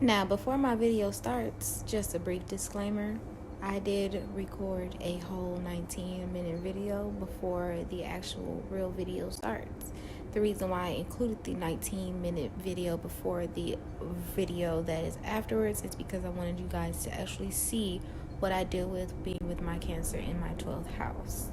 Now, before my video starts, just a brief disclaimer. I did record a whole 19-minute video before the actual real video starts. The reason why I included the 19-minute video before the video that is afterwards is because I wanted you guys to actually see what I deal with being with my Cancer in my 12th house.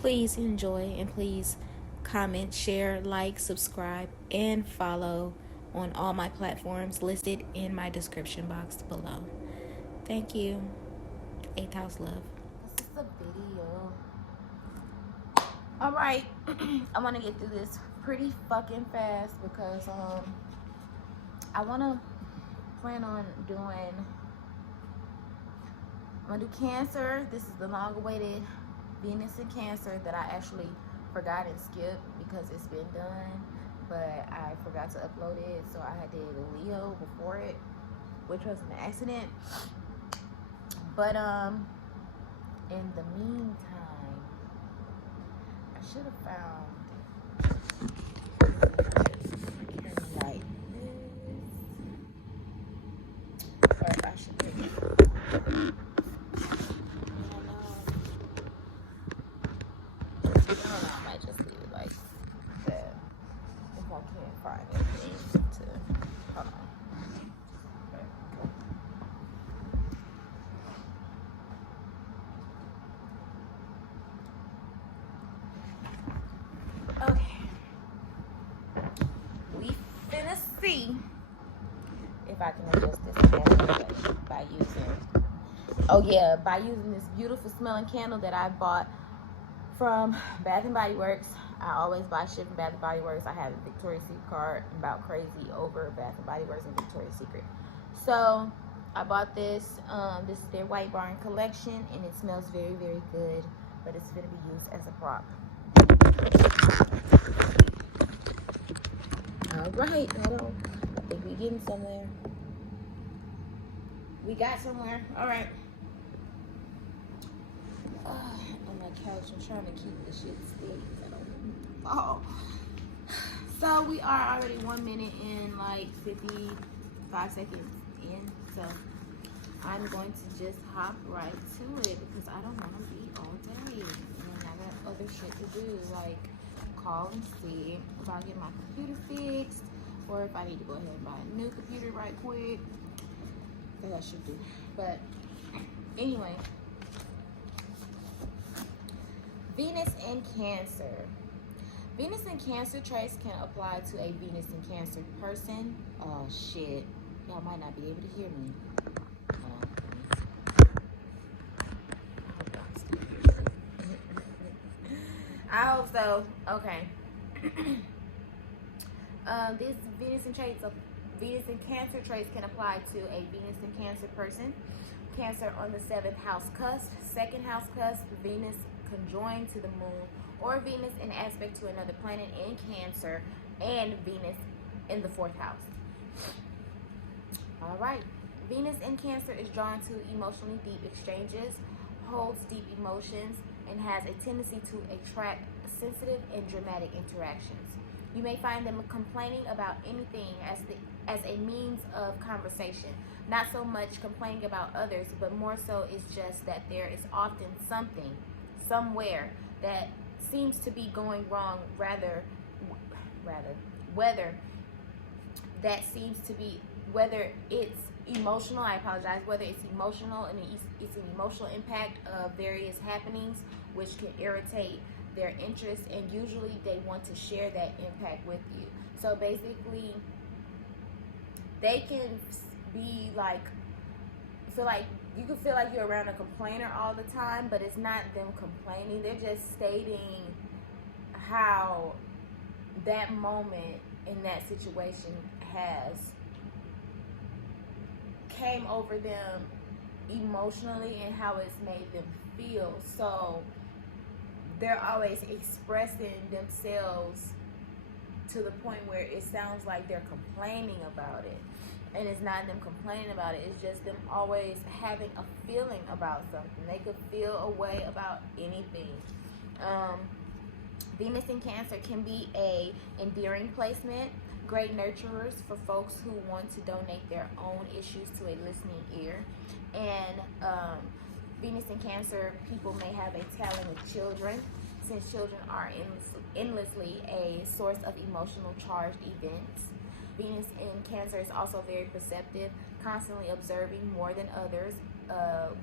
Please enjoy and please comment, share, like, subscribe, and follow on all my platforms listed in my description box below. Thank you. 8th house love. This is a video. Alright, I want to get through this pretty fucking fast because I want to plan on doing, I'm going to do Cancer. This is the long-awaited Venus in Cancer that I actually forgot and skipped because it's been done, but I forgot to upload it, so I did a Leo before it, which was an accident. But in the meantime, I should have found like this, or I should do I might just do like that if I can't find anything to hold on. Okay. We finna see if I can adjust this candle by using this beautiful smelling candle that I bought from Bath and Body Works. I always buy shit from Bath and Body Works. I have a Victoria's Secret card. I'm about crazy over Bath and Body Works and Victoria's Secret. So I bought this. This is their White Barn collection, and it smells very, very good. But it's gonna be used as a prop. All right, hold on. I think we're getting somewhere. We got somewhere. All right. On my couch, I'm trying to keep the shit still. Oh. So we are already 1 minute and like 55 seconds in. So I'm going to just hop right to it because I don't want to be all day. And I got other shit to do, like call and see about getting my computer fixed, or if I need to go ahead and buy a new computer right quick. That I should do. But anyway, Venus in Cancer. Venus in Cancer traits can apply to a Venus in Cancer person. Oh shit, y'all might not be able to hear me. I hope so. Okay. This Venus in Cancer traits can apply to a Venus in Cancer person. Cancer on the 7th house cusp, 2nd house cusp, Venus conjoined to the moon, or Venus in aspect to another planet in Cancer, and Venus in the 4th house. All right. Venus in Cancer is drawn to emotionally deep exchanges, holds deep emotions, and has a tendency to attract sensitive and dramatic interactions. You may find them complaining about anything as a means of conversation. Not so much complaining about others, but more so it's just that there is often something, somewhere, that seems to be going wrong, whether it's emotional, whether it's emotional and it's an emotional impact of various happenings which can irritate their interest, and usually they want to share that impact with you. So basically, they can be like, you can feel like you're around a complainer all the time, but it's not them complaining. They're just stating how that moment in that situation came over them emotionally and how it's made them feel. So they're always expressing themselves to the point where it sounds like they're complaining about it. And it's not them complaining about it. It's just them always having a feeling about something. They could feel a way about anything. Venus in Cancer can be a endearing placement. Great nurturers for folks who want to donate their own issues to a listening ear. And Venus in Cancer people may have a talent with children, since children are endlessly a source of emotional charged events. Venus in Cancer is also very perceptive, constantly observing more than others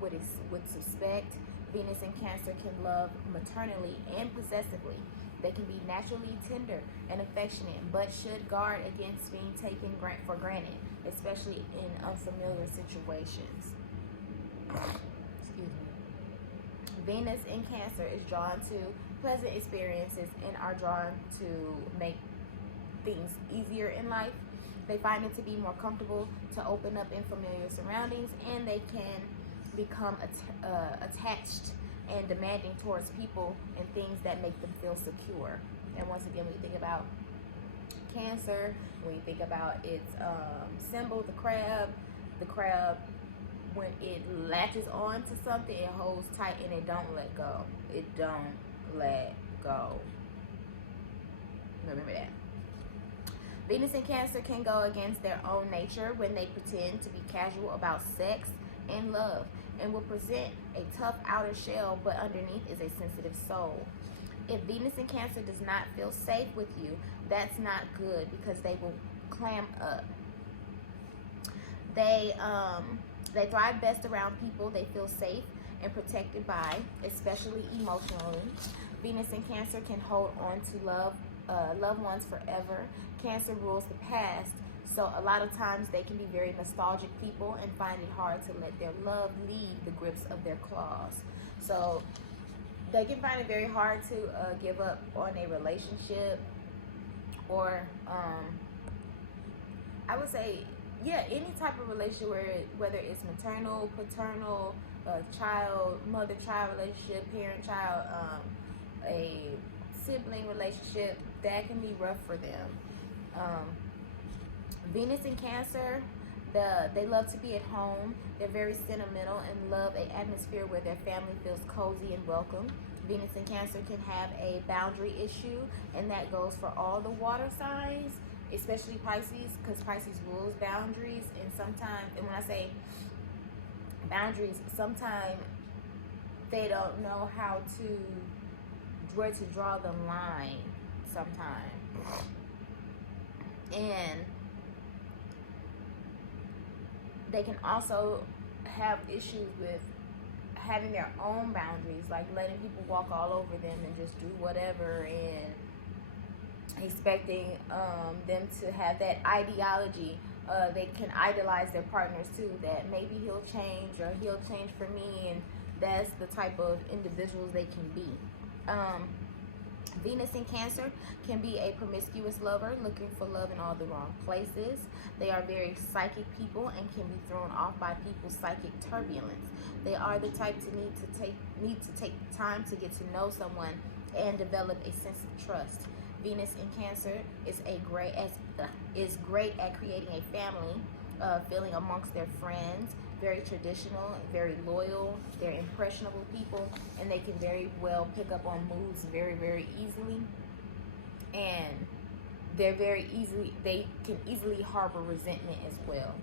would suspect. Venus in Cancer can love maternally and possessively. They can be naturally tender and affectionate, but should guard against being taken for granted, especially in unfamiliar situations. Excuse me. Venus in Cancer is drawn to pleasant experiences and are drawn to make things easier in life. They find it to be more comfortable to open up in familiar surroundings, and they can become attached and demanding towards people and things that make them feel secure. And once again, when you think about Cancer, when you think about its symbol, the crab, when it latches on to something, it holds tight and it don't let go. It don't let go. Remember that. Venus in Cancer can go against their own nature when they pretend to be casual about sex and love, and will present a tough outer shell, but underneath is a sensitive soul. If Venus in Cancer does not feel safe with you, that's not good, because they will clam up. They thrive best around people they feel safe and protected by, especially emotionally. Venus in Cancer can hold on to loved ones forever. Cancer rules the past, so a lot of times they can be very nostalgic people and find it hard to let their love leave the grips of their claws. So they can find it very hard to give up on a relationship, or I would say, yeah, any type of relationship, whether it's maternal, paternal, mother-child relationship, parent-child, a sibling relationship, that can be rough for them. Venus in Cancer, they love to be at home. They're very sentimental and love an atmosphere where their family feels cozy and welcome. Venus in Cancer can have a boundary issue, and that goes for all the water signs, especially Pisces, because Pisces rules boundaries. And sometimes, and when I say boundaries, sometimes they don't know where to draw the line sometimes. And they can also have issues with having their own boundaries, like letting people walk all over them and just do whatever, and expecting them to have that ideology. They can idolize their partners too, that maybe he'll change or he'll change for me, and that's the type of individuals they can be. Venus in Cancer can be a promiscuous lover looking for love in all the wrong places. They are very psychic people and can be thrown off by people's psychic turbulence. They are the type to need to take time to get to know someone and develop a sense of trust. Venus in Cancer is great at creating a family, feeling amongst their friends, very traditional, very loyal. They're impressionable people, and they can very well pick up on moods very, very easily. And they can easily harbor resentment as well.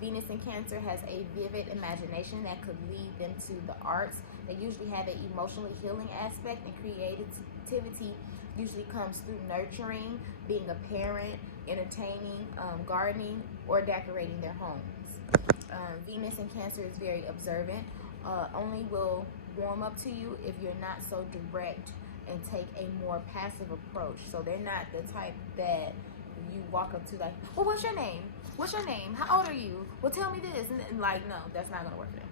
Venus in Cancer has a vivid imagination that could lead them to the arts. They usually have an emotionally healing aspect, and creativity usually comes through nurturing, being a parent, entertaining, gardening, or decorating their homes. Venus in Cancer is very observant, only will warm up to you if you're not so direct and take a more passive approach. So they're not the type that you walk up to like, well, what's your name? What's your name? How old are you? Well, tell me this. And like, no, that's not going to work for them.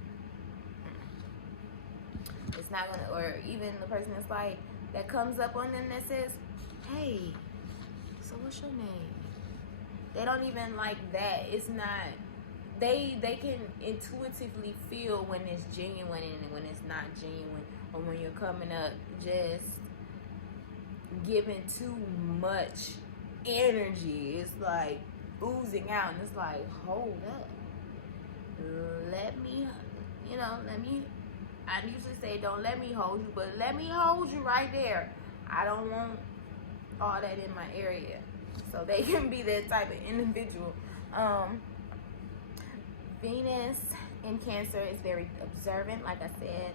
It's not going to, or even the person that's like, that comes up on them that says, hey, so what's your name? They don't even like that. It's not, they can intuitively feel when it's genuine and when it's not genuine, or when you're coming up just giving too much energy. It's like oozing out, and it's like, hold up, I usually say don't let me hold you, but let me hold you right there. I don't want all that in my area. So they can be that type of individual. Venus in Cancer is very observant, like I said.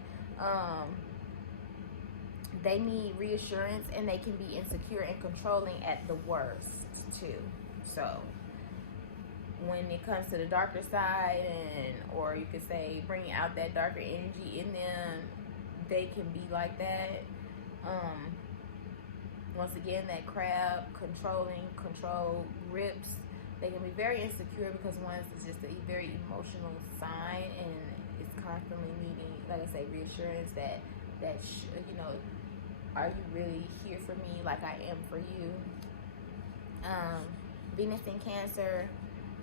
They need reassurance, and they can be insecure and controlling at the worst too. So when it comes to the darker side, or you could say bringing out that darker energy in them, they can be like that. Once again, that crab, control grips. They can be very insecure because one is just a very emotional sign, and it's constantly needing, like I say, reassurance that you know, are you really here for me like I am for you? Venus in Cancer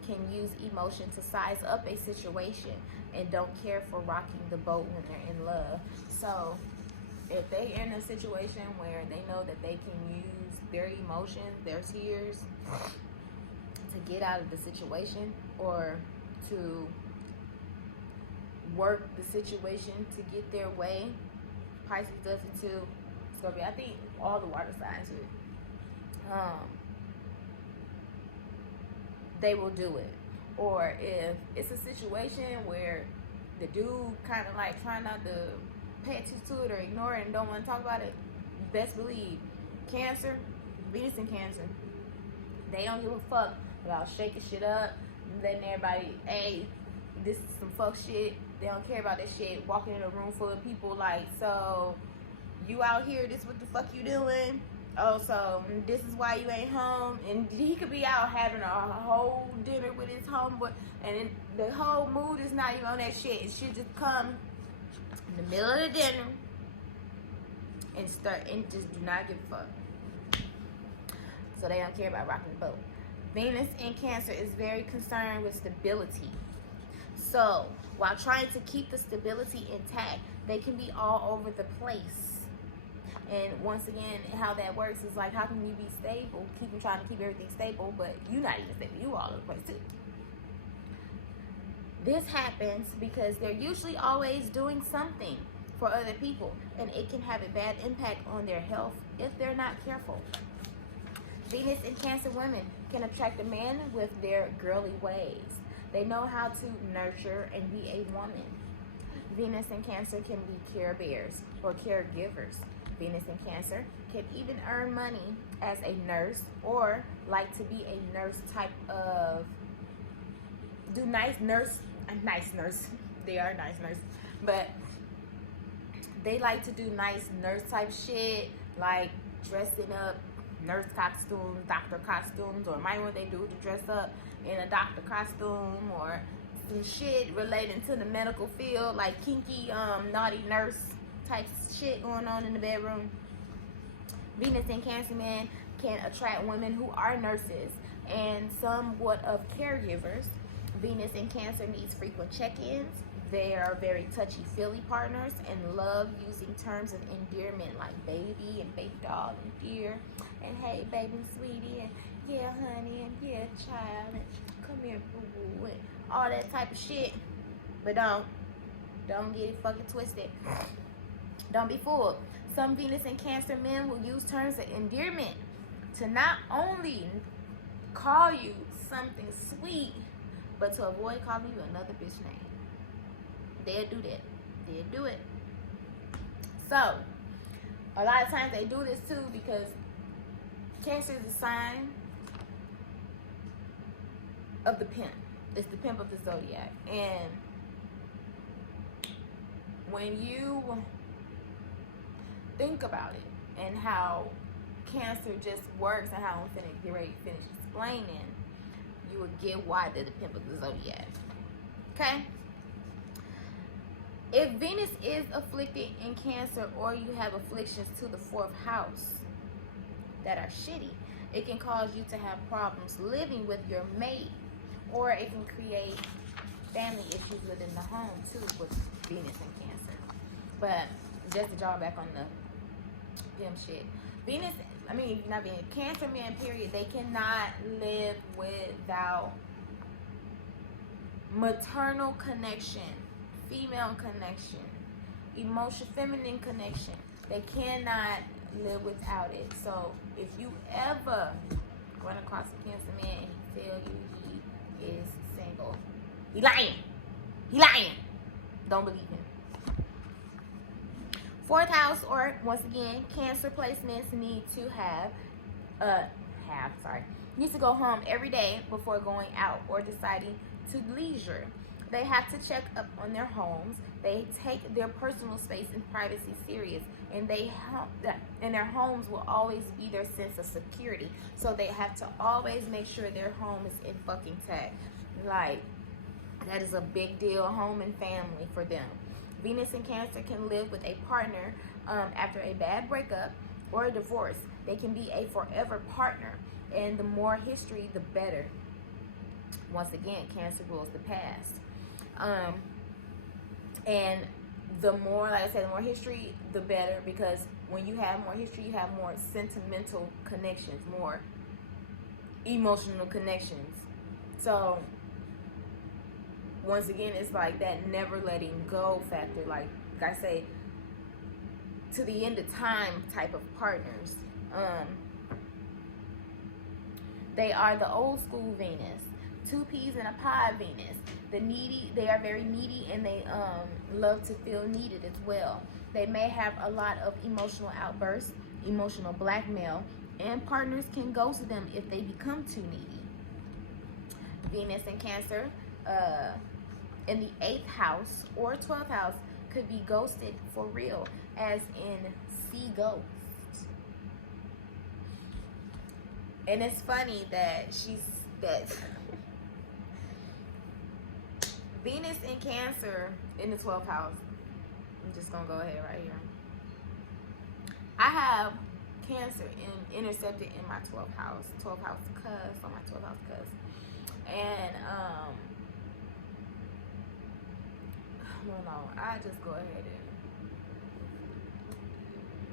can use emotion to size up a situation and don't care for rocking the boat when they're in love. So if they in a situation where they know that they can use their emotions, their tears, to get out of the situation, or to work the situation to get their way, Pisces does it too. Scorpio, I think all the water signs do it. They will do it. Or if it's a situation where the dude kind of like trying not to pay attention to it or ignore it and don't want to talk about it, best believe Cancer, Venus in Cancer, they don't give a fuck about shaking shit up, letting everybody, hey, this is some fuck shit. They don't care about that shit. Walking in a room full of people like, so you out here, this what the fuck you doing? Oh, so this is why you ain't home. And he could be out having a whole dinner with his homeboy, and the whole mood is not even on that shit. It should just come in the middle of the dinner and start, and just do not give a fuck. So they don't care about rocking the boat. Venus in Cancer is very concerned with stability. So while trying to keep the stability intact, they can be all over the place. And once again, how that works is like, how can you be stable, trying to keep everything stable, but you're not even stable, you all over the place too. This happens because they're usually always doing something for other people, and it can have a bad impact on their health if they're not careful. Venus in Cancer women can attract a man with their girly ways. They know how to nurture and be a woman. Venus in Cancer can be care bears or caregivers. Venus in Cancer can even earn money as a nurse, or like to be a nurse type of, do nice nurse. They are nice nurse, but they like to do nice nurse type shit, like dressing up nurse costumes, doctor costumes, or might what they do to dress up in a doctor costume, or some shit relating to the medical field, like kinky, naughty nurse type shit going on in the bedroom. Venus in Cancer man can attract women who are nurses and somewhat of caregivers. Venus in Cancer needs frequent check-ins. They are very touchy-feely partners and love using terms of endearment like baby and baby doll and dear and hey baby sweetie and yeah honey and yeah child and come here boo-boo and all that type of shit. But don't get it fucking twisted. Don't be fooled. Some Venus and Cancer men will use terms of endearment to not only call you something sweet, but to avoid calling you another bitch name. They'll do that. They'll do it. So, a lot of times they do this too because Cancer is a sign of the pimp. It's the pimp of the zodiac. And when you think about it and how Cancer just works and how I'm finna get ready to finish explaining, you will get why they're the pimp of the zodiac. Okay? If Venus is afflicted in Cancer, or you have afflictions to the 4th house that are shitty, it can cause you to have problems living with your mate, or it can create family issues within the home too with Venus and Cancer. But just to draw back on the pimp shit, Cancer men, period, they cannot live without maternal connection, female connection, feminine connection. They cannot live without it. So if you ever run across a Cancer man and he tell you he is single. He lying. He lying. Don't believe him. Fourth house, or once again, Cancer placements need to need to go home every day before going out or deciding to leisure. They have to check up on their homes. They take their personal space and privacy serious, and their homes will always be their sense of security. So they have to always make sure their home is in fucking tech. Like, that is a big deal, home and family for them. Venus in Cancer can live with a partner after a bad breakup or a divorce. They can be a forever partner, and the more history, the better. Once again, Cancer rules the past. And the more, like I said, the more history, the better, because when you have more history, you have more sentimental connections, more emotional connections. So once again, it's like that never letting go factor, like I say, to the end of time type of partners. They are the old school Venus, 2 peas in a pod Venus. The needy, they are very needy, and they love to feel needed as well. They may have a lot of emotional outbursts, emotional blackmail, and partners can ghost them if they become too needy. Venus in Cancer in the 8th house or 12th house could be ghosted for real, as in see ghosts. And it's funny that Venus in Cancer in the 12th house. I'm just gonna go ahead right here. I have Cancer intercepted in my 12th house. 12th house cusp, on my 12th house cusp. And I just go ahead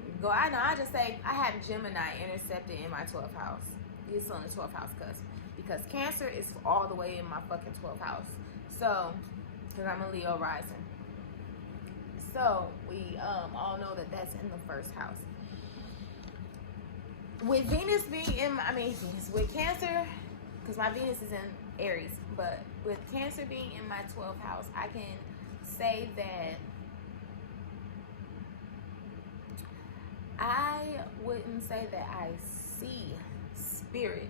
and go. I just say I have Gemini intercepted in my 12th house. It's on the 12th house cusp, because Cancer is all the way in my fucking 12th house. So, because I'm a Leo rising. So we all know that that's in the 1st house. With Venus being in, with Cancer, because my Venus is in Aries, but with Cancer being in my 12th house, I can say that I wouldn't say that I see spirits,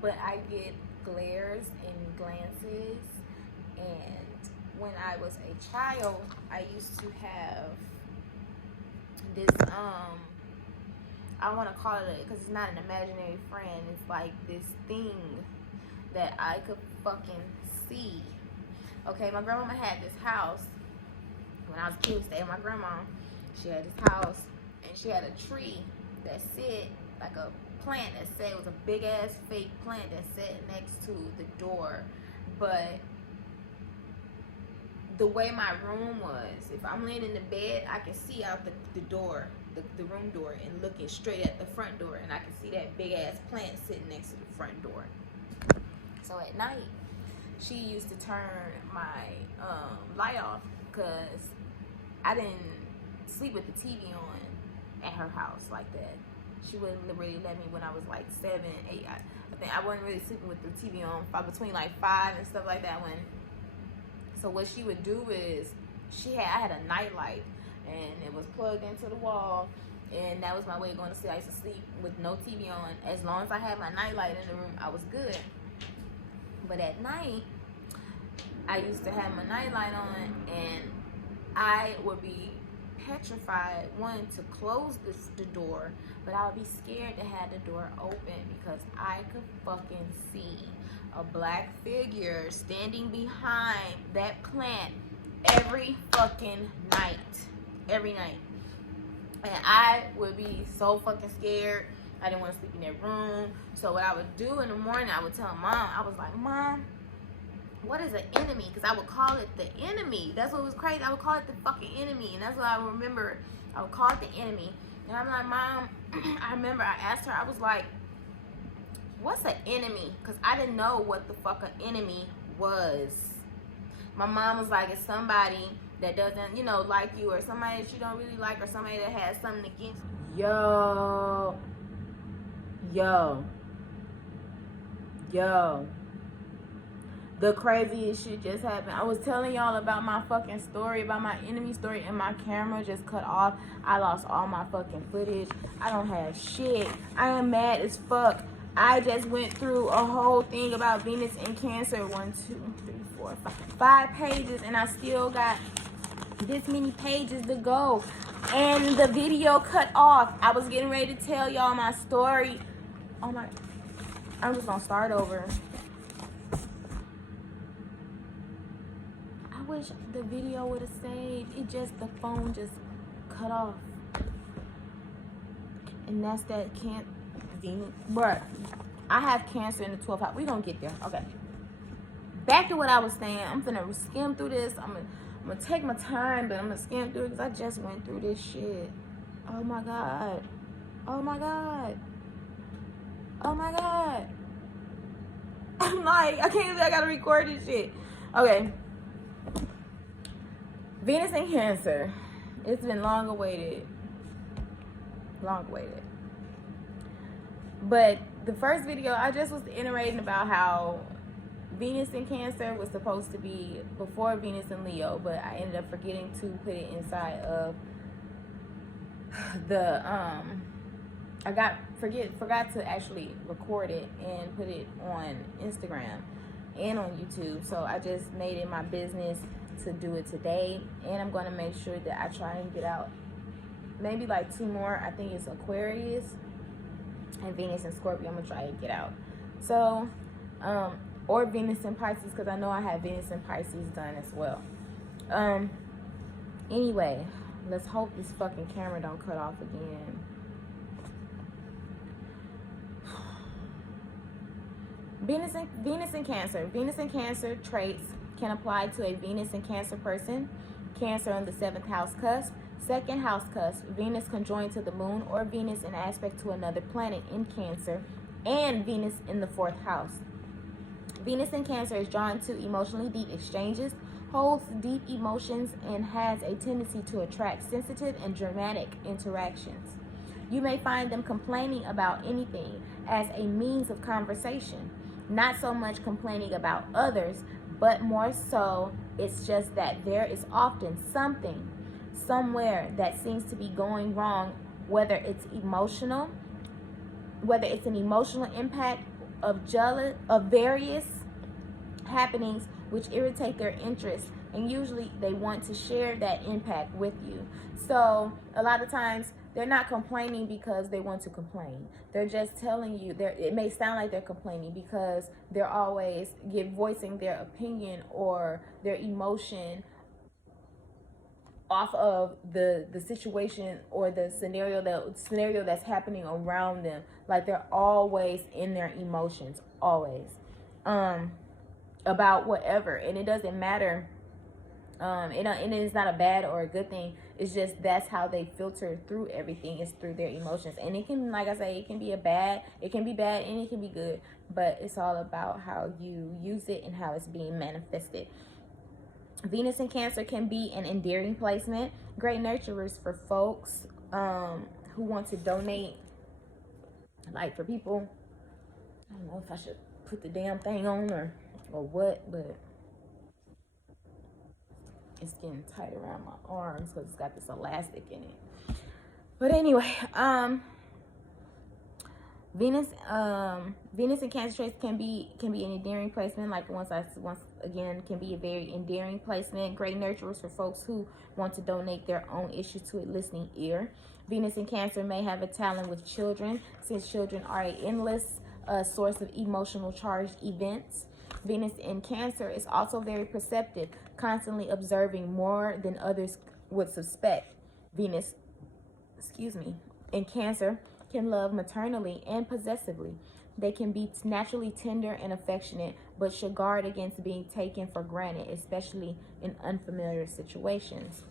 but I get glares and glances. And when I was a child, I used to have this I want to call it, because it's not an imaginary friend, it's like this thing that I could fucking see. Okay, my grandmama had this house when I was a kid. Stayed with my grandma. She had this house, and she had a tree that said, like a plant that said, it was a big ass fake plant that sat next to the door. But the way my room was, if I'm laying in the bed, I can see out the door, the room door, and looking straight at the front door, and I can see that big ass plant sitting next to the front door. So at night, she used to turn my light off, because I didn't sleep with the TV on at her house like that. She wouldn't really let me when I was like 7, 8. I think I wasn't really sleeping with the TV on between like 5 and stuff like that. So what she would do is, I had a nightlight, and it was plugged into the wall, and that was my way of going to sleep. I used to sleep with no TV on. As long as I had my nightlight in the room, I was good. But at night, I used to have my nightlight on, and I would be petrified, one, to close the door, but I would be scared to have the door open, because I could fucking see a black figure standing behind that plant every fucking night. Every night. And I would be so fucking scared. I didn't want to sleep in that room. So what I would do in the morning, I would tell Mom, I was like, Mom, what is an enemy? Because I would call it the enemy. That's what was crazy. I would call it the fucking enemy. And that's what I remember. I would call it the enemy. And I'm like, Mom, I remember I asked her, I was like, what's an enemy? Because I didn't know what the fuck an enemy was. My mom was like, it's somebody that doesn't, like you, or somebody that you don't really like, or somebody that has something against you. Yo. Yo, the craziest shit just happened. I was telling y'all about my fucking story, about my enemy story, and my camera just cut off. I lost all my fucking footage. I don't have shit. I am mad as fuck. I just went through a whole thing about Venus and Cancer. 1, 2, 3, 4, 5 pages, and I still got this many pages to go. And the video cut off. I was getting ready to tell y'all my story. Oh my, I'm just gonna start over. I wish the video would have saved. It just, the phone just cut off. And that's that Venus. But I have Cancer in the 12th house. We're gonna get there. Okay. Back to what I was saying. I'm gonna skim through this. I'm gonna take my time, but I'm gonna skim through it because I just went through this shit. Oh my God. Oh my God. Oh my God. I'm like, I can't believe I gotta record this shit. Okay. Venus and Cancer. It's been long awaited. Long awaited. But the first video, I just was iterating about how Venus in Cancer was supposed to be before Venus in Leo, but I ended up forgetting to put it inside of the forgot to actually record it and put it on Instagram and on YouTube. So I just made it my business to do it today, and I'm going to make sure that I try and get out maybe like 2 more. I think it's Aquarius and Venus and Scorpio. I'm going to try and get out. So or Venus in Pisces, because I know I have Venus in Pisces done as well. Anyway, let's hope this fucking camera don't cut off again. Venus in Cancer. Venus in Cancer traits can apply to a Venus in Cancer person. Cancer on the 7th house cusp, 2nd house cusp, Venus conjoined to the moon, or Venus in aspect to another planet in Cancer, and Venus in the 4th house. Venus in Cancer is drawn to emotionally deep exchanges, holds deep emotions, and has a tendency to attract sensitive and dramatic interactions. You may find them complaining about anything as a means of conversation. Not so much complaining about others, but more so it's just that there is often something somewhere that seems to be going wrong, whether it's an emotional impact of various happenings which irritate their interest, and usually they want to share that impact with you. So a lot of times they're not complaining because they want to complain. They're just telling you, it may sound like they're complaining because they're always voicing their opinion or their emotion off of the situation or the scenario that's happening around them. Like they're always in their emotions, always about whatever, and it doesn't matter. And it's not a bad or a good thing. It's just that's how they filter through everything, is through their emotions. And it can, like I say, it can be bad and it can be good, but it's all about how you use it and how it's being manifested. Venus in Cancer can be an endearing placement, great nurturers for folks who want to donate, like for people. I don't know if I should put the damn thing on or what, but it's getting tight around my arms because it's got this elastic in it. But anyway, Venus in Cancer traits can be an endearing placement. Like once again, can be a very endearing placement. Great nurturers for folks who want to donate their own issues to a listening ear. Venus in Cancer may have a talent with children, since children are an endless source of emotional charged events. Venus in Cancer is also very perceptive, constantly observing more than others would suspect. Venus, in Cancer can love maternally and possessively. They can be naturally tender and affectionate, but should guard against being taken for granted, especially in unfamiliar situations.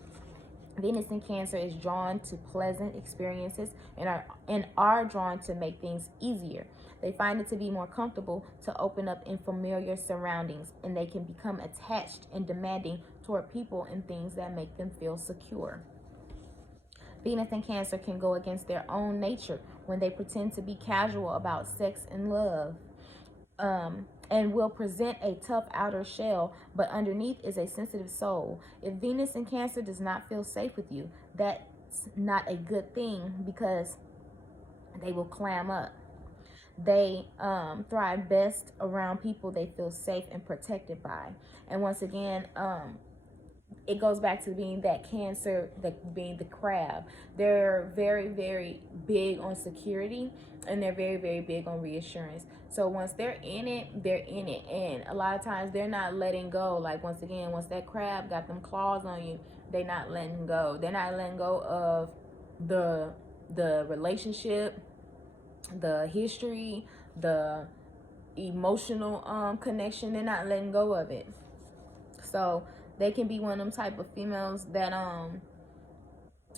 Venus in Cancer is drawn to pleasant experiences and are drawn to make things easier. They find it to be more comfortable to open up in familiar surroundings, and they can become attached and demanding toward people and things that make them feel secure. Venus in Cancer can go against their own nature when they pretend to be casual about sex and love. and will present a tough outer shell, but underneath is a sensitive soul. If Venus in Cancer does not feel safe with you, that's not a good thing, because they will clam up. They thrive best around people they feel safe and protected by. And once again, it goes back to being that Cancer, being the crab. They're very, very big on security, and they're very, very big on reassurance. So once they're in it, they're in it. And a lot of times they're not letting go. Like, once again, once that crab got them claws on you, they're not letting go. They're not letting go of the relationship, the history, the emotional connection. They're not letting go of it. So they can be one of them type of females that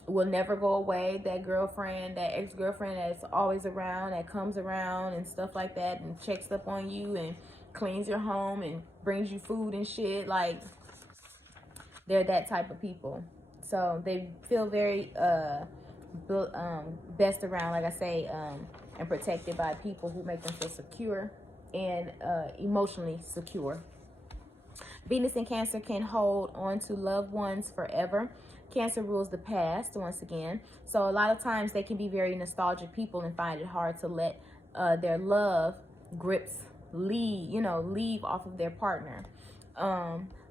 will never go away. That girlfriend, that ex-girlfriend that's always around, that comes around and stuff like that, and checks up on you and cleans your home and brings you food and shit. Like, they're that type of people. So they feel very best around, like I say, and protected by people who make them feel secure and emotionally secure. Venus in Cancer can hold on to loved ones forever. Cancer rules the past, once again. So a lot of times they can be very nostalgic people and find it hard to let their love grips leave off of their partner.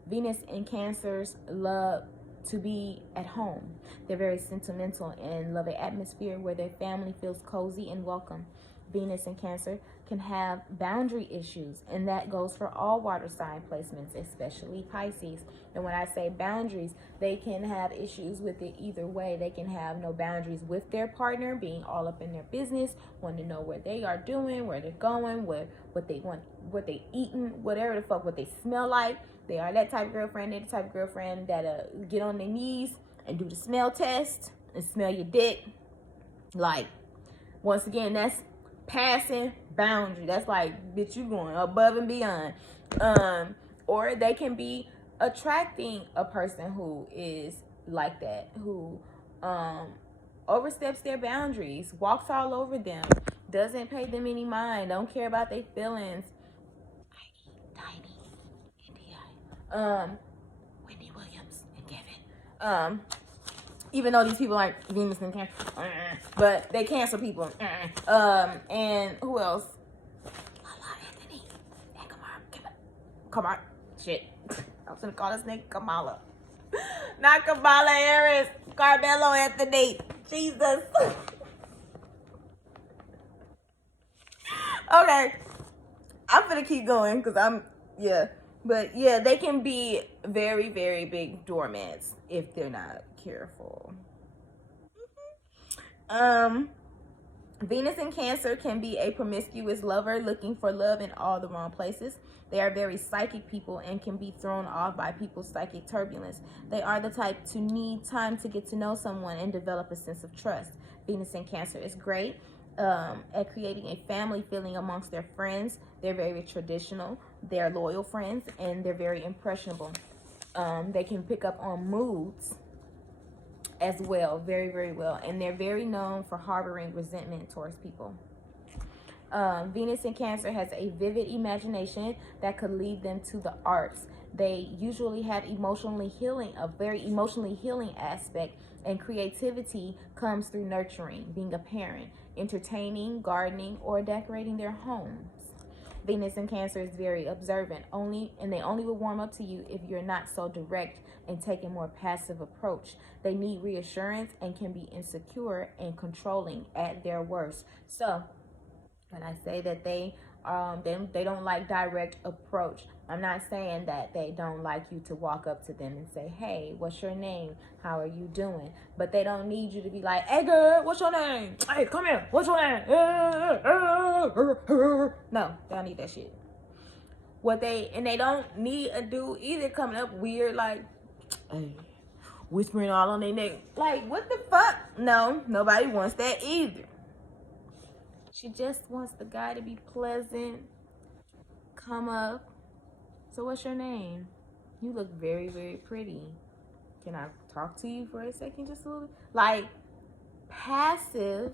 Venus in Cancers love to be at home. They're very sentimental and love an atmosphere where their family feels cozy and welcome. Venus in Cancer can have boundary issues, and that goes for all water sign placements, especially Pisces. And when I say boundaries, they can have issues with it either way. They can have no boundaries with their partner, being all up in their business, wanting to know what they are doing, where they're going, what they want, what they eating, whatever the fuck, what they smell like. They are that type of girlfriend. They're the type of girlfriend that get on their knees and do the smell test and smell your dick. Like, once again, that's passing boundary. That's like, bitch, you going above and beyond. Or they can be attracting a person who is like that, who oversteps their boundaries, walks all over them, doesn't pay them any mind, don't care about their feelings. Tiny NDI. Wendy Williams and Kevin. Even though these people aren't Venus and Cancer, but they Cancer people. And who else? Lala Anthony and Kamala. Shit. I was gonna call this nigga Kamala. Not Kamala Harris. Carmelo Anthony. Jesus. Okay. I'm gonna keep going because But yeah, they can be very, very big doormats if they're not careful. Venus in Cancer can be a promiscuous lover looking for love in all the wrong places. They are very psychic people and can be thrown off by people's psychic turbulence. They are the type to need time to get to know someone and develop a sense of trust. Venus in Cancer is great at creating a family feeling amongst their friends. They're very traditional. They're loyal friends, and they're very impressionable. They can pick up on moods as well, very, very well. And they're very known for harboring resentment towards people. Venus in Cancer has a vivid imagination that could lead them to the arts. They usually have a very emotionally healing aspect, and creativity comes through nurturing, being a parent, entertaining, gardening, or decorating their homes. Venus in Cancer is very observant, and they only will warm up to you if you're not so direct and take a more passive approach. They need reassurance and can be insecure and controlling at their worst. So when I say that they don't like direct approach, I'm not saying that they don't like you to walk up to them and say, hey, what's your name? How are you doing? But they don't need you to be like, hey girl, what's your name? Hey, come here, what's your name? No, they don't need that shit. They don't need a dude either coming up weird like, hey, whispering all on their neck. Like, what the fuck? No, nobody wants that either. She just wants the guy to be pleasant, come up. So what's your name? You look very, very pretty. Can I talk to you for a second? Just a little. Like, passive,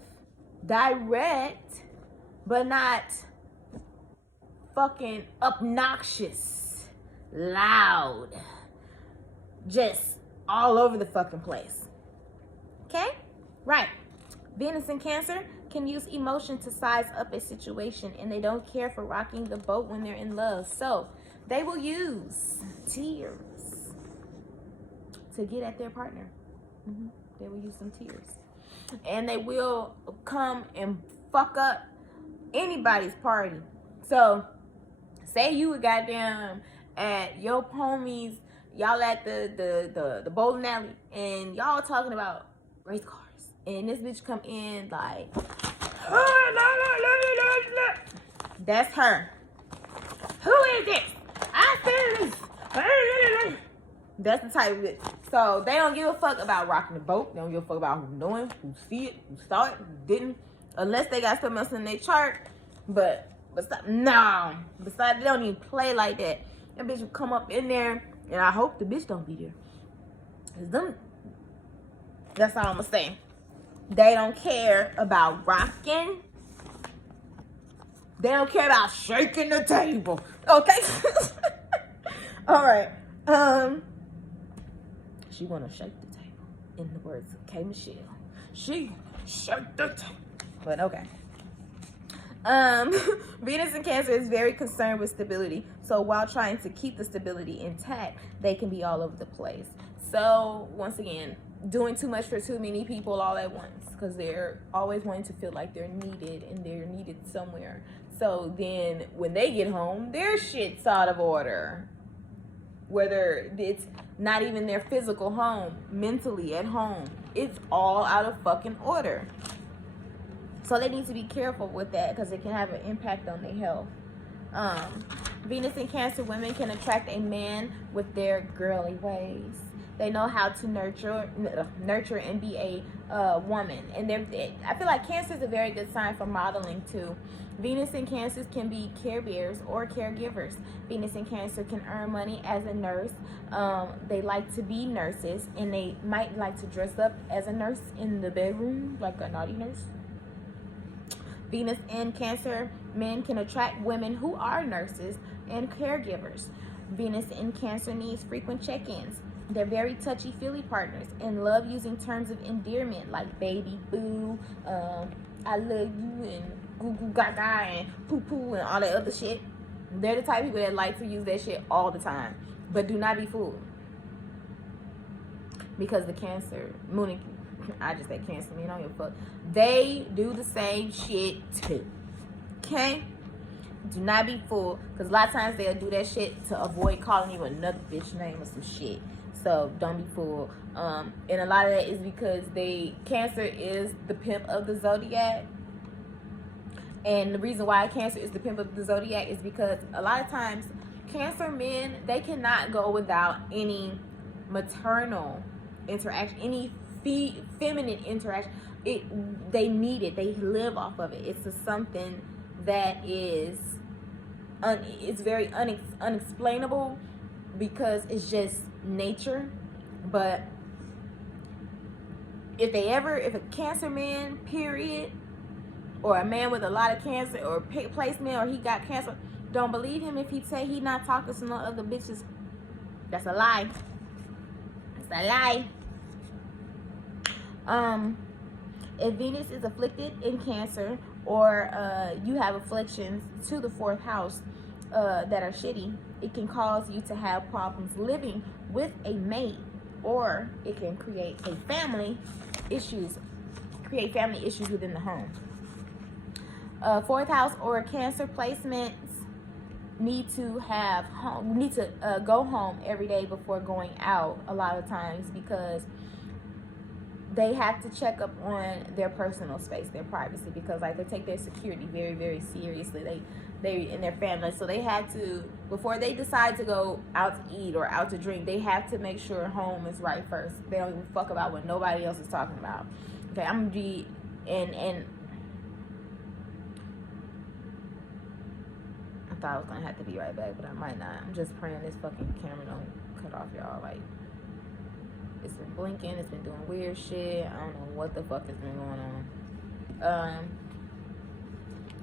direct, but not fucking obnoxious, loud, just all over the fucking place. Okay? Right. Venus in Cancer can use emotion to size up a situation, and they don't care for rocking the boat when they're in love. So they will use tears to get at their partner. They will use some tears. And they will come and fuck up anybody's party. So say you were goddamn at your homies, y'all at the bowling alley, and y'all talking about race cars. And this bitch come in like, that's her. Who is this? I said this. That's the type of bitch. So they don't give a fuck about rocking the boat. They don't give a fuck about who knowing, who see it, who saw it, who didn't. Unless they got something else in their chart. But besides, no. Besides, they don't even play like that. That bitch will come up in there, and I hope the bitch don't be there. Cause them, that's all I'm gonna say. They don't care about rocking. They don't care about shaking the table. Okay? All right. She wanna shake the table. In the words of K. Michelle. She shake the table. But okay. Venus in Cancer is very concerned with stability. So while trying to keep the stability intact, they can be all over the place. So once again, doing too much for too many people all at once, because they're always wanting to feel like they're needed, and they're needed somewhere. So then when they get home, their shit's out of order. Whether it's not even their physical home, mentally at home, it's all out of fucking order. So they need to be careful with that, because it can have an impact on their health. Venus in Cancer women can attract a man with their girly ways. They know how to nurture and be a woman. And I feel like Cancer is a very good sign for modeling too. Venus in Cancer can be carebears or caregivers. Venus in Cancer can earn money as a nurse. They like to be nurses, and they might like to dress up as a nurse in the bedroom, like a naughty nurse. Venus in Cancer men can attract women who are nurses and caregivers. Venus in Cancer needs frequent check-ins. They're very touchy-feely partners and love using terms of endearment like baby, boo, I love you, and goo goo gaga, and poo poo, and all that other shit. They're the type of people that like to use that shit all the time. But do not be fooled. Because the Cancer, Moon, I just said Cancer, man, I don't give a fuck. They do the same shit too. Okay? Do not be fooled. Because a lot of times they'll do that shit to avoid calling you another bitch name or some shit. So don't be fooled. And a lot of that is because Cancer is the pimp of the zodiac. And the reason why Cancer is the pimp of the zodiac is because a lot of times Cancer men, they cannot go without any maternal interaction, any feminine interaction. They need it. They live off of it. It's something that is it's very unexplainable, because it's just nature. But if a Cancer man, period, or a man with a lot of Cancer, or placement, or he got Cancer, don't believe him if he say he not talking to no other bitches. That's a lie. That's a lie. If Venus is afflicted in Cancer, or you have afflictions to the 4th house that are shitty, it can cause you to have problems living with a mate, or it can create family issues within the home. 4th house or Cancer placements need to go home every day before going out a lot of times, because they have to check up on their personal space, their privacy, because like they take their security very, very seriously. They in their family, so they have to, before they decide to go out to eat or out to drink, they have to make sure home is right first. They don't even fuck about what nobody else is talking about. Okay, I'm gonna be and I thought I was gonna have to be right back, but I might not. I'm just praying this fucking camera don't cut off, y'all. Like, it's been blinking, it's been doing weird shit. I don't know what the fuck has been going on.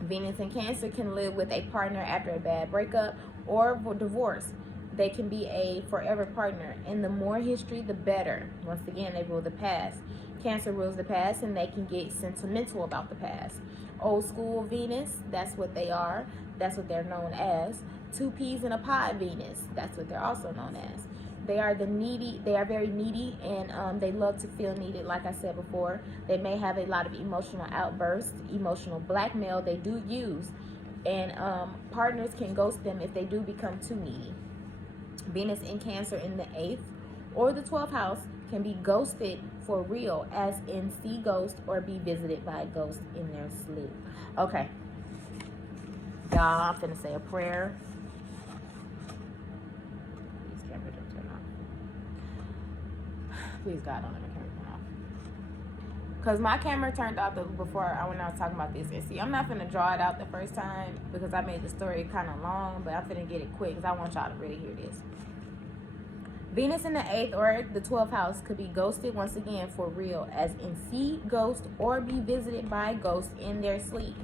Venus in Cancer can live with a partner after a bad breakup or divorce. They can be a forever partner, and the more history, the better. Once again, they rule the past. Cancer rules the past, and they can get sentimental about the past. Old school Venus, that's what they are. That's what they're known as. Two peas in a pod Venus, that's what they're also known as. They are very needy, and they love to feel needed. Like I said before, they may have a lot of emotional outbursts, emotional blackmail they do use, and partners can ghost them if they do become too needy. Venus in Cancer in the 8th or the 12th house can be ghosted for real, as in see ghost or be visited by a ghost in their sleep. Okay, y'all, I'm finna say a prayer. Please God, don't let my camera turn off. Because my camera turned off before when I was talking about this. And see, I'm not finna draw it out the first time because I made the story kind of long, but I'm finna get it quick because I want y'all to really hear this. Venus in the 8th or the 12th house could be ghosted once again for real, as in see ghost or be visited by a ghost in their sleep.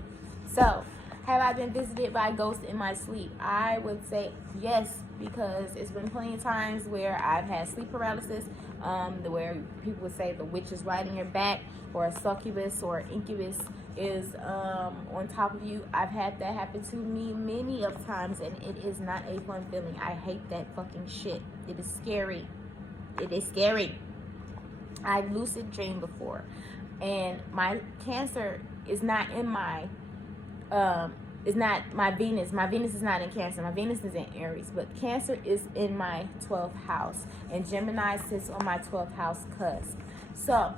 So, have I been visited by a ghost in my sleep? I would say yes, because it's been plenty of times where I've had sleep paralysis, where people would say the witch is riding your back, or a succubus or incubus is on top of you. I've had that happen to me many of times, and it is not a fun feeling. I hate that fucking shit. It is scary. It is scary. I've lucid dreamed before, and my Cancer is not in my is not my Venus. My Venus is not in Cancer. My Venus is in Aries, but Cancer is in my 12th house, and Gemini sits on my 12th house cusp. So,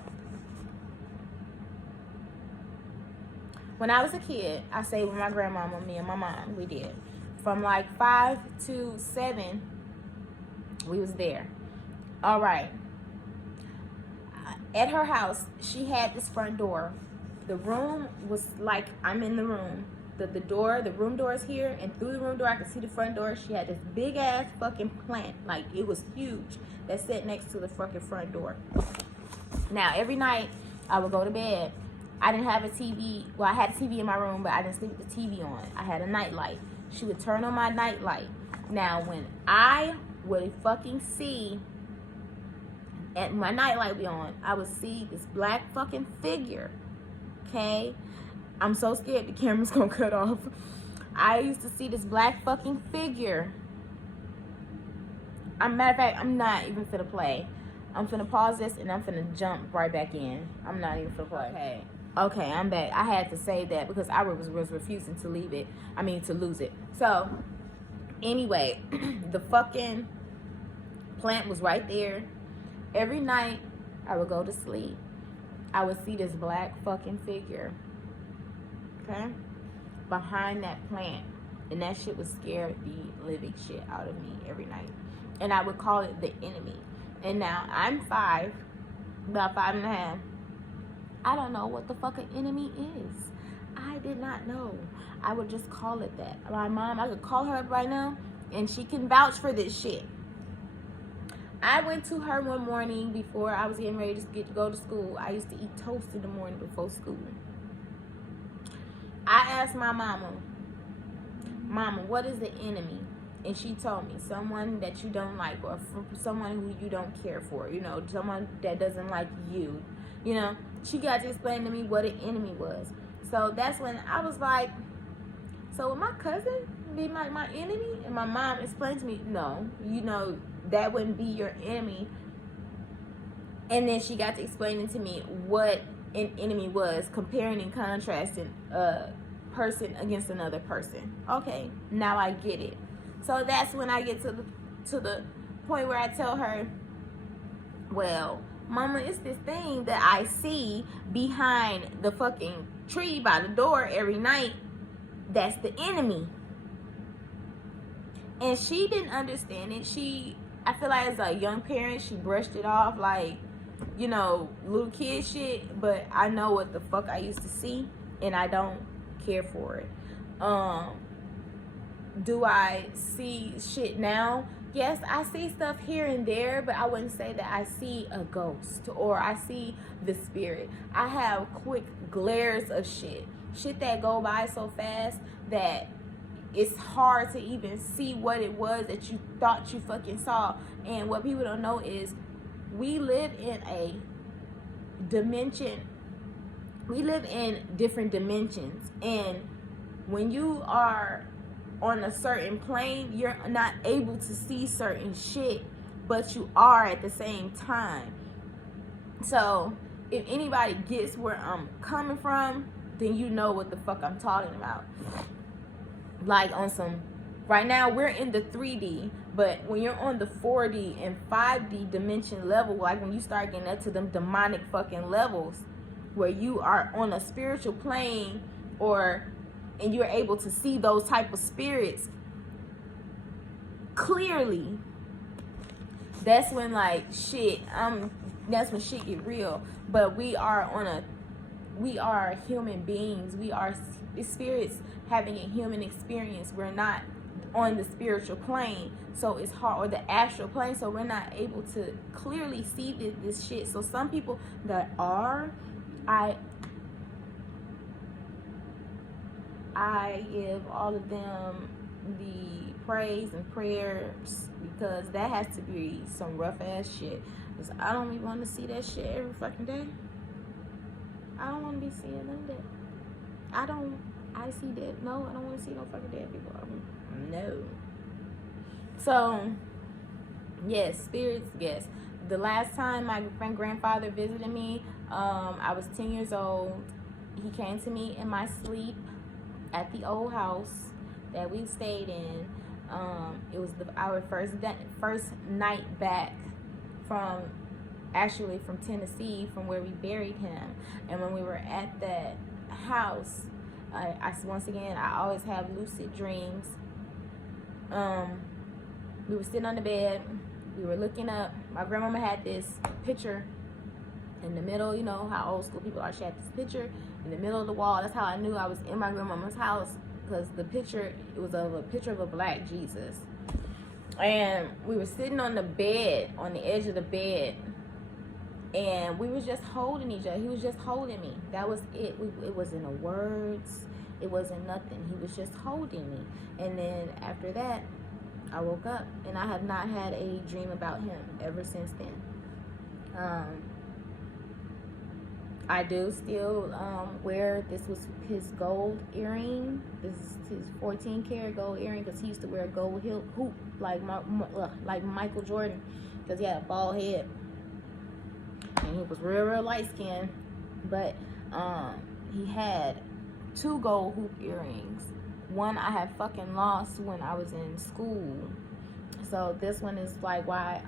when I was a kid, I stayed with my grandmama, me and my mom. We did. From like 5 to 7, we was there. All right. At her house, she had this front door. The room was like, I'm in the room. The room door is here, and through the room door I could see the front door. She had this big ass fucking plant, like it was huge, that sat next to the fucking front door. Now every night I would go to bed. I didn't have a TV. Well, I had a TV in my room, but I didn't sleep with the TV on. I had a night light. She would turn on my night light. Now when I would fucking see, and my night light be on, I would see this black fucking figure. Okay, I'm so scared the camera's gonna cut off. I used to see this black fucking figure. Matter of fact, I'm not even finna play. I'm finna pause this and I'm finna jump right back in. I'm not even finna play. Okay, I'm back. I had to say that because I was refusing to leave it. To lose it. So, anyway, the fucking plant was right there. Every night I would go to sleep, I would see this black fucking figure, okay, behind that plant, and that shit would scare the living shit out of me every night, and I would call it the enemy. And now I'm 5, about 5.5. I don't know what the fucking enemy is. I did not know. I would just call it that. My mom, I could call her up right now, and she can vouch for this shit. I went to her one morning before I was getting ready to go to school. I used to eat toast in the morning before school. I asked my mama, what is the enemy? And she told me, someone that you don't like, or someone who you don't care for, someone that doesn't like you. She got to explain to me what an enemy was. So that's when I was like, so would my cousin be my enemy? And my mom explained to me, no, that wouldn't be your enemy. And then she got to explaining to me what an enemy was, comparing and contrasting a person against another person. Okay, now I get it. So that's when I get to the point where I tell her, well, Mama, it's this thing that I see behind the fucking tree by the door every night. That's the enemy. And she didn't understand it. I feel like as a young parent, she brushed it off like, little kid shit. But I know what the fuck I used to see, and I don't care for it. Do I see shit now? Yes, I see stuff here and there, but I wouldn't say that I see a ghost or I see the spirit. I have quick glares of shit. shit that go by so fast that it's hard to even see what it was that you thought you fucking saw. And what people don't know is we live in a dimension. We live in different dimensions, and when you are on a certain plane, you're not able to see certain shit, but you are at the same time. So if anybody gets where I'm coming from, then you know what the fuck I'm talking about. Like on some, right now we're in the 3D, but when you're on the 4D and 5D dimension level, like when you start getting up to them demonic fucking levels, where you are on a spiritual plane, and you're able to see those type of spirits clearly, that's when like shit, that's when shit get real. But we are human beings. We are spirits having a human experience. We're not on the spiritual plane, so it's hard, or the astral plane, so we're not able to clearly see this shit. So some people that are, I give all of them the praise and prayers, because that has to be some rough ass shit. Because I don't even want to see that shit every fucking day. I don't want to be seeing none of that. I see dead. No, I don't want to see no fucking dead people. No. So, yes, spirits, yes. The last time my grandfather visited me, I was 10 years old. He came to me in my sleep at the old house that we stayed in. It was our first night back from Tennessee, from where we buried him. And when we were at that house, once again, I always have lucid dreams. We were sitting on the bed, we were looking up. My grandmama had this picture in the middle, you know how old school people are. She had this picture in the middle of the wall. That's how I knew I was in my grandmama's house, because the picture, it was of a picture of a black Jesus. And we were sitting on the bed, on the edge of the bed, and we was just holding each other. He was just holding me. That was it. It wasn't no words. It wasn't nothing. He was just holding me. And then after that, I woke up, and I have not had a dream about him ever since then. I do still wear, this was his gold earring. This is his 14 karat gold earring, because he used to wear a gold hoop like Michael Jordan, because he had a bald head. And he was real light skinned. But he had 2 gold hoop earrings. One I had fucking lost when I was in school. So this one is like why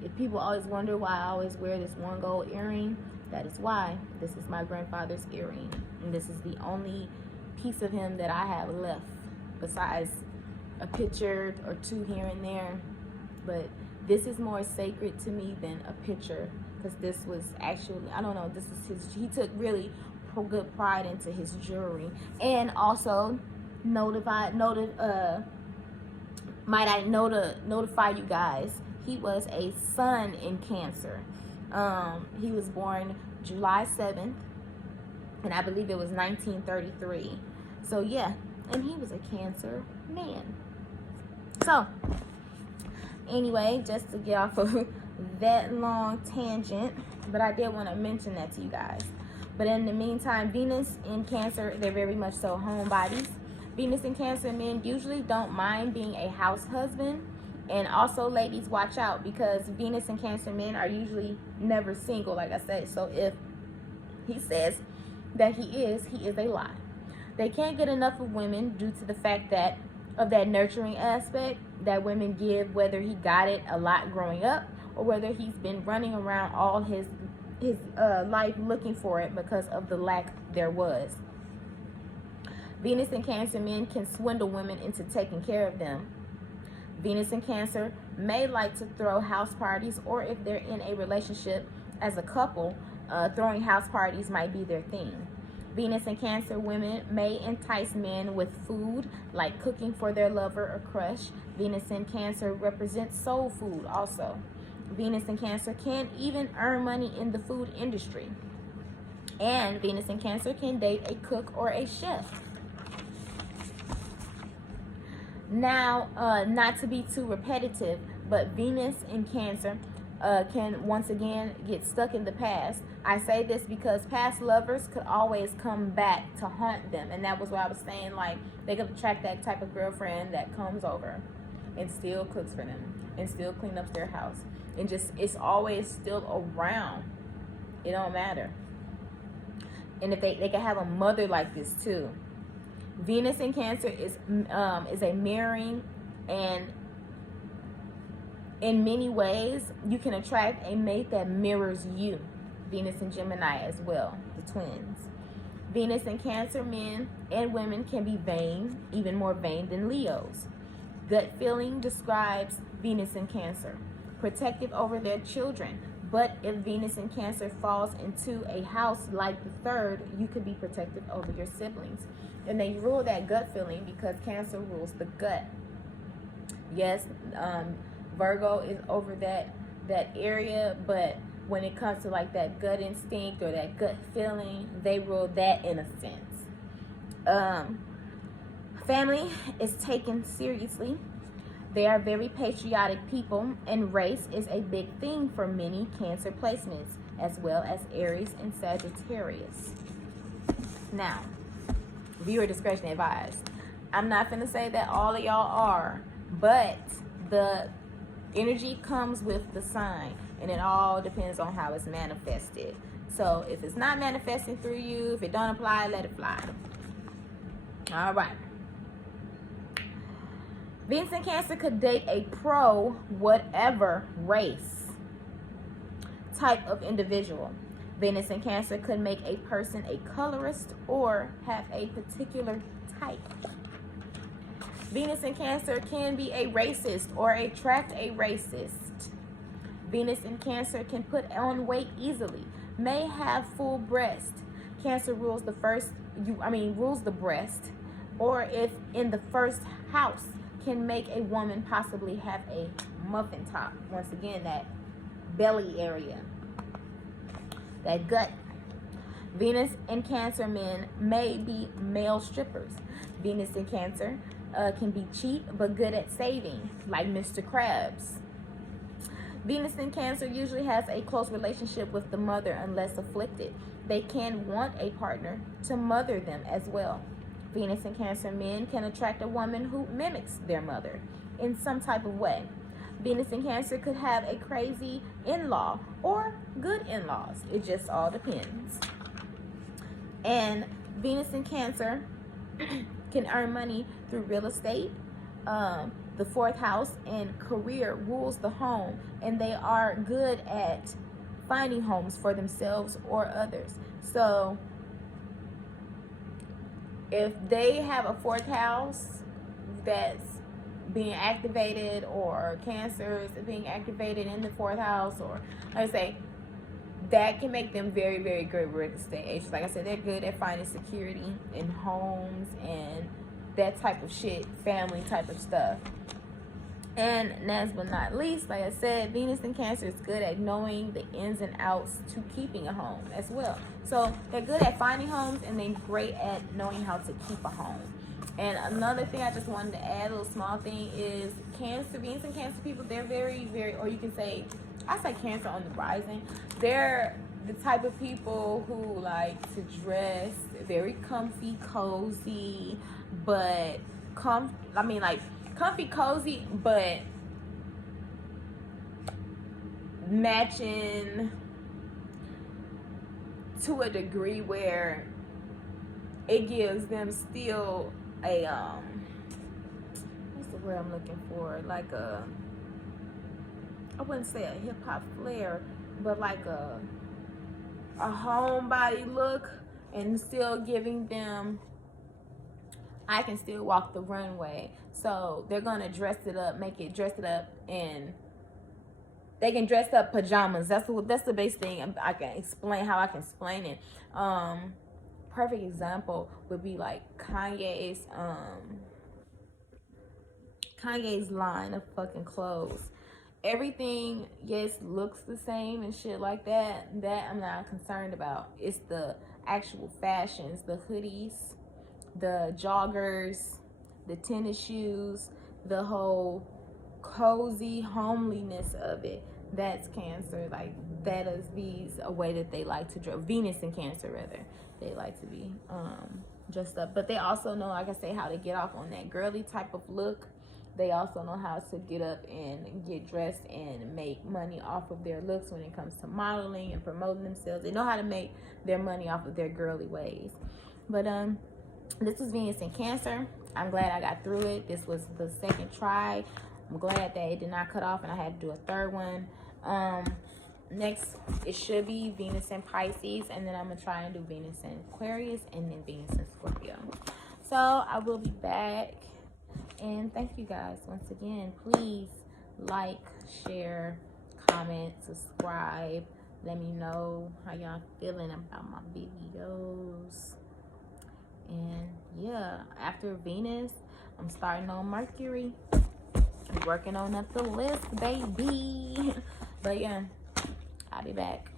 if people always wonder why I always wear this one gold earring, that is why. This is my grandfather's earring. And this is the only piece of him that I have left, besides a picture or 2 here and there. But this is more sacred to me than a picture, because this was actually, I don't know, this is his, he took really good pride into his jewelry. And also notify you guys, he was a sun in Cancer. He was born July 7th, and I believe it was 1933. So yeah, and he was a Cancer man. So anyway, just to get off of that long tangent, but I did want to mention that to you guys. But in the meantime, Venus in Cancer, they're very much so homebodies. Venus in Cancer men usually don't mind being a house husband. And also, ladies, watch out, because Venus and Cancer men are usually never single, like I said. So if he says that he is a lie. They can't get enough of women due to the fact that of that nurturing aspect that women give, whether he got it a lot growing up or whether he's been running around all his life looking for it because of the lack there was. Venus and Cancer men can swindle women into taking care of them. Venus and Cancer may like to throw house parties, or if they're in a relationship as a couple, throwing house parties might be their thing. Venus and Cancer women may entice men with food, like cooking for their lover or crush. Venus and Cancer represents soul food also. Venus and Cancer can even earn money in the food industry. And Venus in Cancer can date a cook or a chef. Now, not to be too repetitive, but Venus in Cancer can once again get stuck in the past. I say this because past lovers could always come back to haunt them. And that was what I was saying, like, they could attract that type of girlfriend that comes over and still cooks for them and still clean up their house. And just, it's always still around. It don't matter. And if they can have a mother like this too. Venus in Cancer is a mirroring, and in many ways you can attract a mate that mirrors you. Venus in Gemini as well, the twins. Venus in Cancer men and women can be vain, even more vain than Leos. Gut feeling describes Venus in Cancer. Protective over their children. But if Venus in Cancer falls into a house like the third, you could be protective over your siblings. And they rule that gut feeling because Cancer rules the gut. Yes, Virgo is over that area, but when it comes to like that gut instinct or that gut feeling, they rule that in a sense. Family is taken seriously. They are very patriotic people, and race is a big thing for many Cancer placements, as well as Aries and Sagittarius. Now, viewer discretion advised. I'm not going to say that all of y'all are, but the energy comes with the sign, and it all depends on how it's manifested. So if it's not manifesting through you, if it don't apply, let it fly. All right. Venus in Cancer could date a pro whatever race type of individual. Venus in Cancer could make a person a colorist or have a particular type. Venus in Cancer can be a racist or attract a racist. Venus in Cancer can put on weight easily, may have full breast. Cancer rules the breast, or if in the first house, can make a woman possibly have a muffin top. Once again, that belly area, that gut. Venus in Cancer men may be male strippers. Venus in Cancer can be cheap but good at saving, like Mr. Krabs. Venus in Cancer usually has a close relationship with the mother unless afflicted. They can want a partner to mother them as well. Venus in Cancer men can attract a woman who mimics their mother in some type of way. Venus in Cancer could have a crazy in-law or good in-laws. It just all depends. And Venus in Cancer can earn money through real estate. The fourth house and career rules the home, and they are good at finding homes for themselves or others. So if they have a fourth house that's being activated, or Cancer is being activated in the fourth house, or like I say, that can make them very, very good real estate agents. Like I said, they're good at finding security in homes and that type of shit, family type of stuff. And last but not least, like I said, Venus in Cancer is good at knowing the ins and outs to keeping a home as well. So they're good at finding homes, and they're great at knowing how to keep a home. And another thing I just wanted to add, a little small thing, is Cancer, Venus and Cancer people, they're very, very, or you can say, I say Cancer on the rising. They're the type of people who like to dress very comfy, cozy, but comfy, cozy, but matching to a degree where it gives them still a what's the word I'm looking for? Like I wouldn't say a hip hop flair, but like a homebody look, and still giving them, I can still walk the runway. So they're gonna dress it up, and they can dress up pajamas. That's the base thing. I can explain how I can explain it. Perfect example would be like Kanye's line of fucking clothes. everything, yes, looks the same and shit like that. That I'm not concerned about. It's the actual fashions, the hoodies, the joggers, the tennis shoes, the whole cozy homeliness of it. That's Cancer. Like, that is these a way that they like to dress. Venus and Cancer, rather, they like to be dressed up. But they also know, like I say, how to get off on that girly type of look. They also know how to get up and get dressed and make money off of their looks when it comes to modeling and promoting themselves. They know how to make their money off of their girly ways. But this was Venus in Cancer. I'm glad I got through it. This was the second try. I'm glad that it did not cut off and I had to do a third one. Next, it should be Venus in Pisces, and then I'm going to try and do Venus in Aquarius, and then Venus in Scorpio. So I will be back. And thank you guys once again. Please like, share, comment, subscribe. Let me know how y'all feeling about my videos. And yeah, after Venus, I'm starting on Mercury. I'm working on up the list, baby. But yeah, I'll be back.